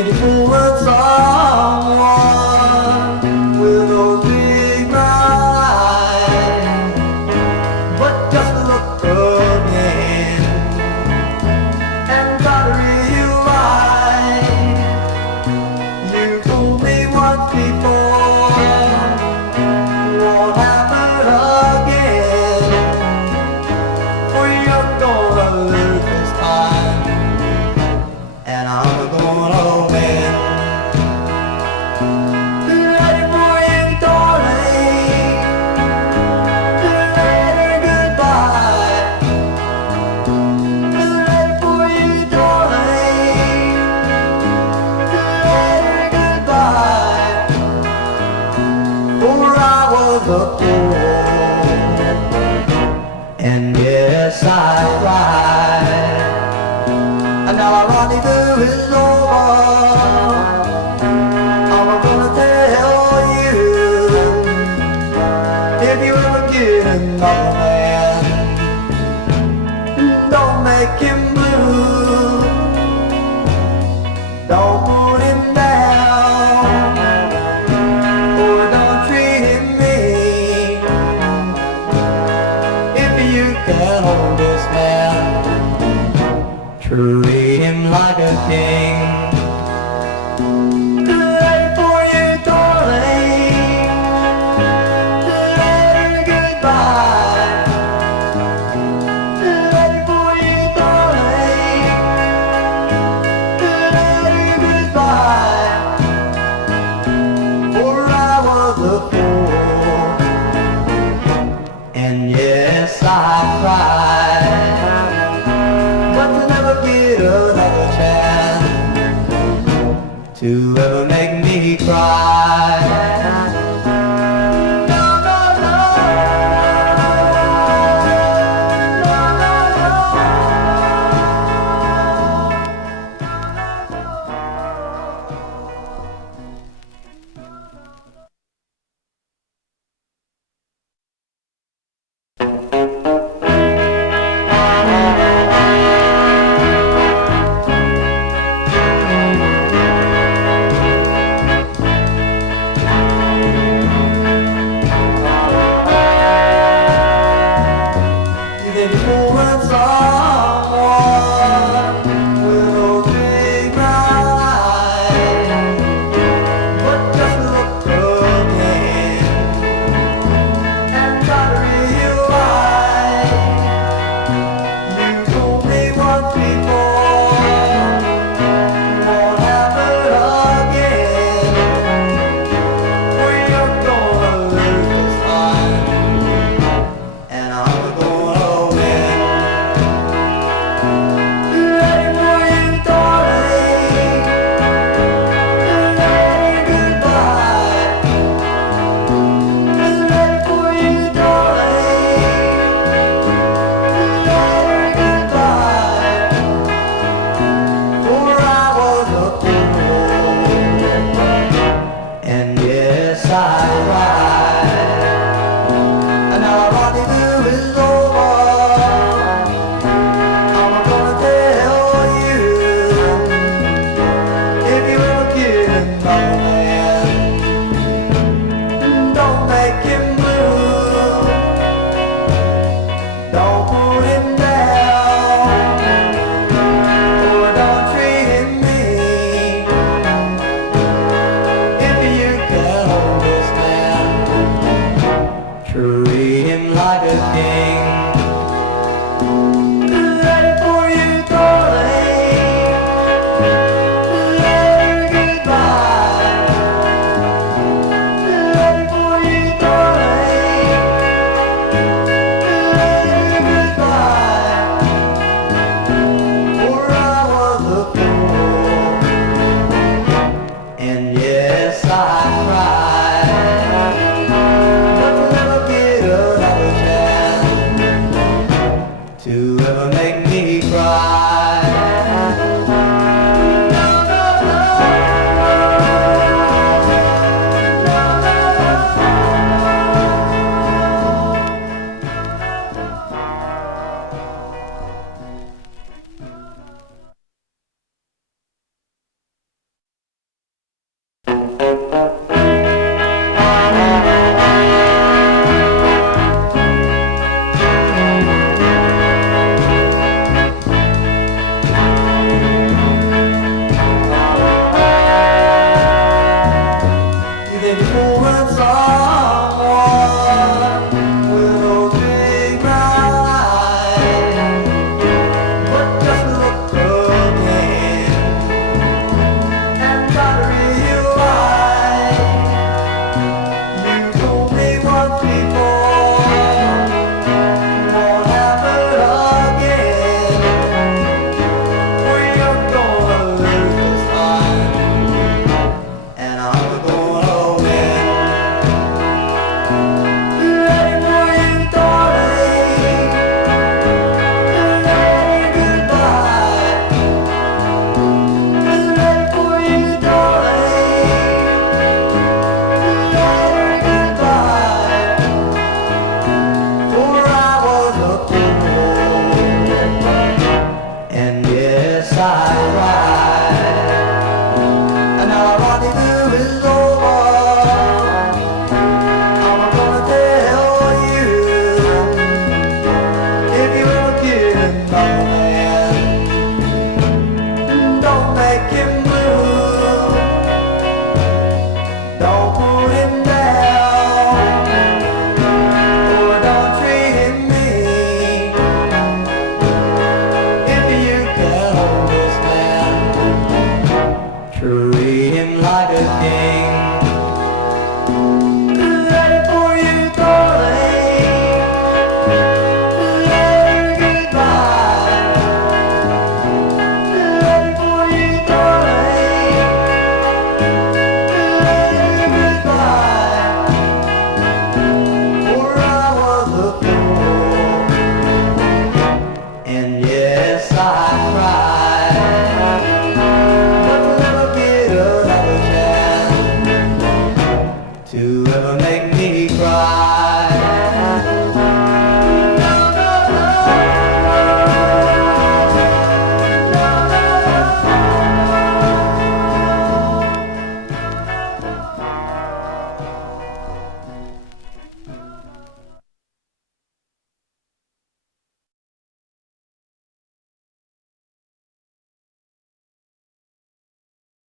Think you fooled someone with those big eyes, but just look again and try to realize you fooled me once before, won't happen again, for you're gonna lose this time, and I'm gonna win. Ready for you, darling. Later, goodbye. Ready for you, darling. Later, goodbye. For I was a fool, and yes, I cried. And now our rendezvous is over. I'm gonna tell you, if you ever get another man, don't make him blue. Don't put him down, or don't treat him mean. If you can hold this man, treat him like a king. Ready for you, darling. Later, goodbye. Ready for you, darling. Later, goodbye. For I was a fool, and yes, I cried, but to never get a